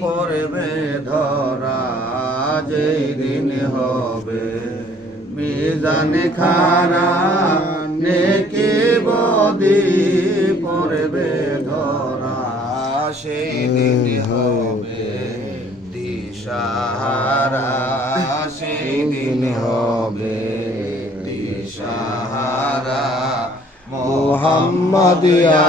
পরবে ধরা যে দিন হবে। মিজান খানা, নেকি বদি পরবে ধরা সেই দিন হবে। দিশাহারা সেই দিন হবে। দিশাহারা, মোহাম্মদিয়া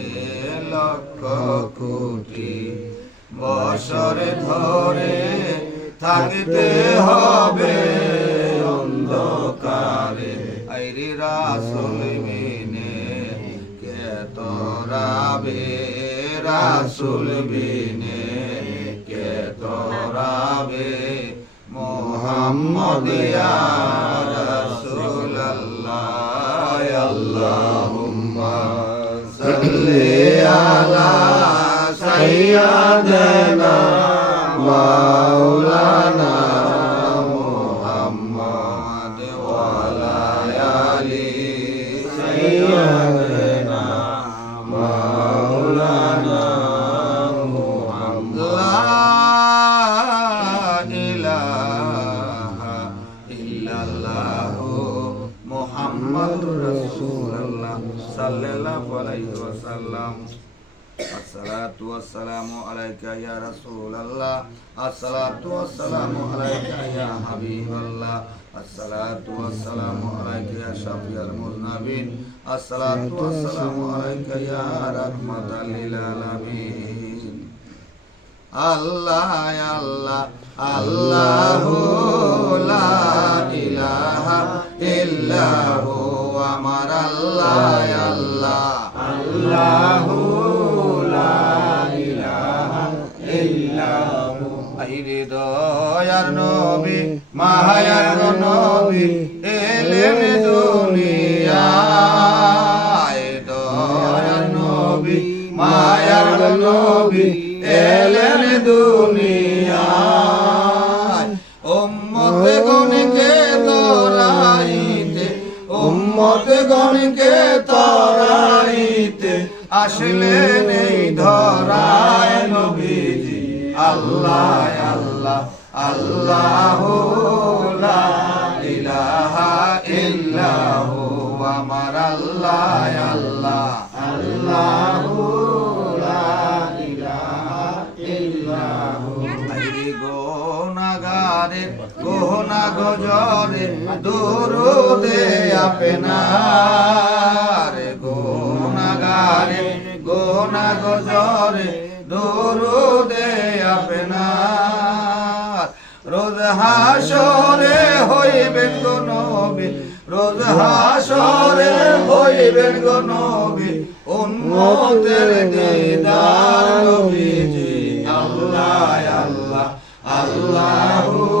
বছরে ধরে থাকিতে হবে অন্ধকারে। আইরি রাসুল মিনে কে তোরাবে রাসুল বিনে কে তোরাবে মোহাম্মদ ইয়া রাসূলুল্লাহ। আল্লাহুম্মা সাল্লি আলা সাইয়্যিদিনা আসসালাতু ওয়াসসালামু আলাইকা ইয়া রাসূলাল্লাহ আসসালাতু ওয়াসসালামু আলাইকা ইয়া হাবিবাল্লাহ আসসালাতু ওয়াসসালামু আলাইকা ইয়া শাফিয়াল মুযনাবিন আসসালাতু ওয়াসসালামু আলাইকা ইয়া রাহমাতাল লিল আলামিন আল্লাহ আল্লাহ আল্লাহু লা ইলাহা ইল্লাহু আমার আল্লাহ আল্লাহ আল্লাহু আইরে দয়ার নবী নবী, এলেন দুনিয়ায়। দয়ার নবী, মায়ার নবী, এলেন দুনিয়ায়। গণকে তরাইতে, উম্মত গণকে তরাইতে, আসলেন এই ধরায় নবীজি আল্লাহ আল্লাহ আল্লাহ, লা ইলাহা ইল্লাহু, আমার আল্লাহ আল্লাহ আল্লাহ লা ইলাহা ইল্লাহু। আইরে গোনাগারে গোনা গজরে দরুদে আপনার। গোনাগারে গোনা গজরে দরুদে আপনার। রোজ হাসরে হইবেন গো নবী, রোজ হাসরে হইবেন গো নবী উন্মতের দিদার নবীজি। আল্লাহ আল্লাহ, আল্লাহু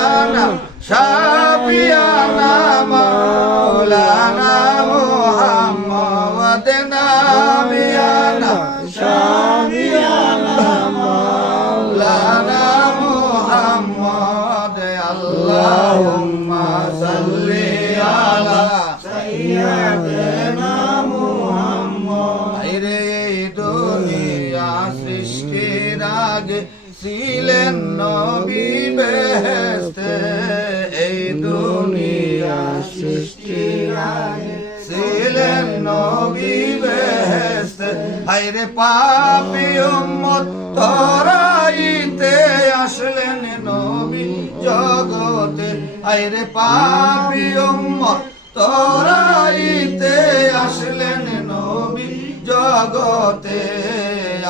মাওলানা শাফিয়ানা মাওলানা মোহাম্মদ নাবিয়ানা শাফিয়ানা মাওলানা মোহাম্মদ, আল্লাহুম্মা সাল্লি আলা সাইয়্যিদিনা মুহাম্মদ। আইরে দুনিয়া সৃষ্টির আগে ছিলেন নবী বেহেস সৃষ্টির আগে ছিলেন নবী বেহেস্তে হাইরে পাপি উম্মত, তরাইতে আসলেন নবী জগতে। হাইরে পাপি উম্মত, তরাইতে আসলেন নবী জগতে।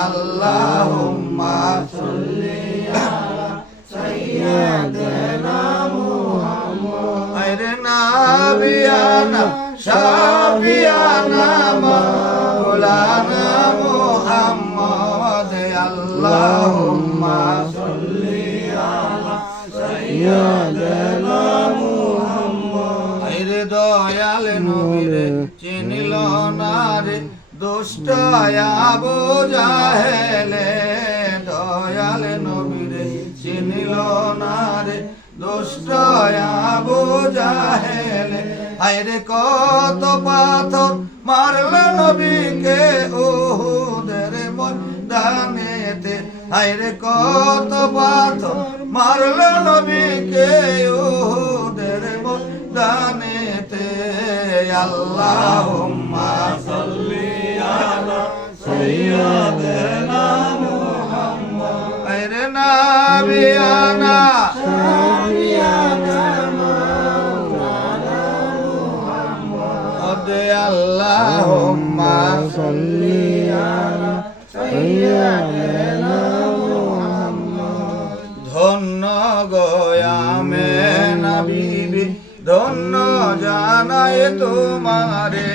আল্লাহুম্মা আরে নাবিয়ানা শাফিয়ানা মাওলানা মুহাম্মদ আল্লাহুম্মা আরে দয়াল নবীরে, চিনিল না রে দুষ্ট আবু জাহেলে দয়াল নবীরে, চিনিল না রে দুষ্ট আবু জাহেলে আইরে কত পাথর মারল নবীকে ওহুদের ময়দানেতে। আইরে কত পাথর মারল নবীকে ওহুদের ময়দানেতে। আল্লাহুম্মা সাল্লি আলা সাইয়্যিদিনা মুহাম্মদ। আইরে নাবিয়ানা। আল্লাহুম্মা সাল্লি আলা সাইয়্যিদিনা ধন্য গয়ামে নবীবি ধন্য জানায় তোমারে।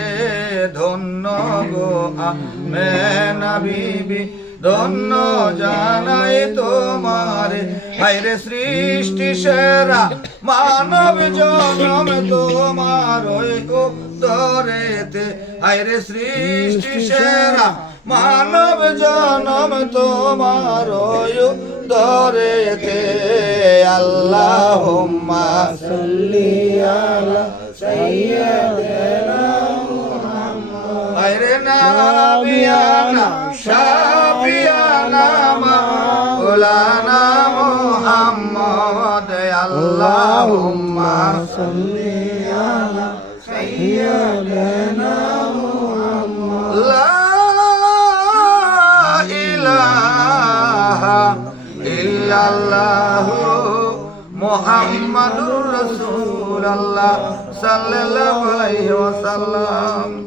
ধন্য গো আমে নবীবি ধন্য জানায় তোমারে। হাইরে সৃষ্টি সেরা মানব জনম তোমার দরেতে হাইরে সৃষ্টি সেরা মানব জনম তোমার দরেতে আল্লাহুম্মা সাল্লি আলা সাইয়্যিদিনা আইরে নাবিয়ানা শাফিয়ানা মাওলানা মুহাম্মদ আল্লাহুম্মা সাল্লি আলা সাইয়্যিদিনা লা ইলাহা ইল্লাল্লাহু মুহাম্মাদুর রাসূলুল্লাহ সাল্লাল্লাহু আলাইহি ওয়াসাল্লাম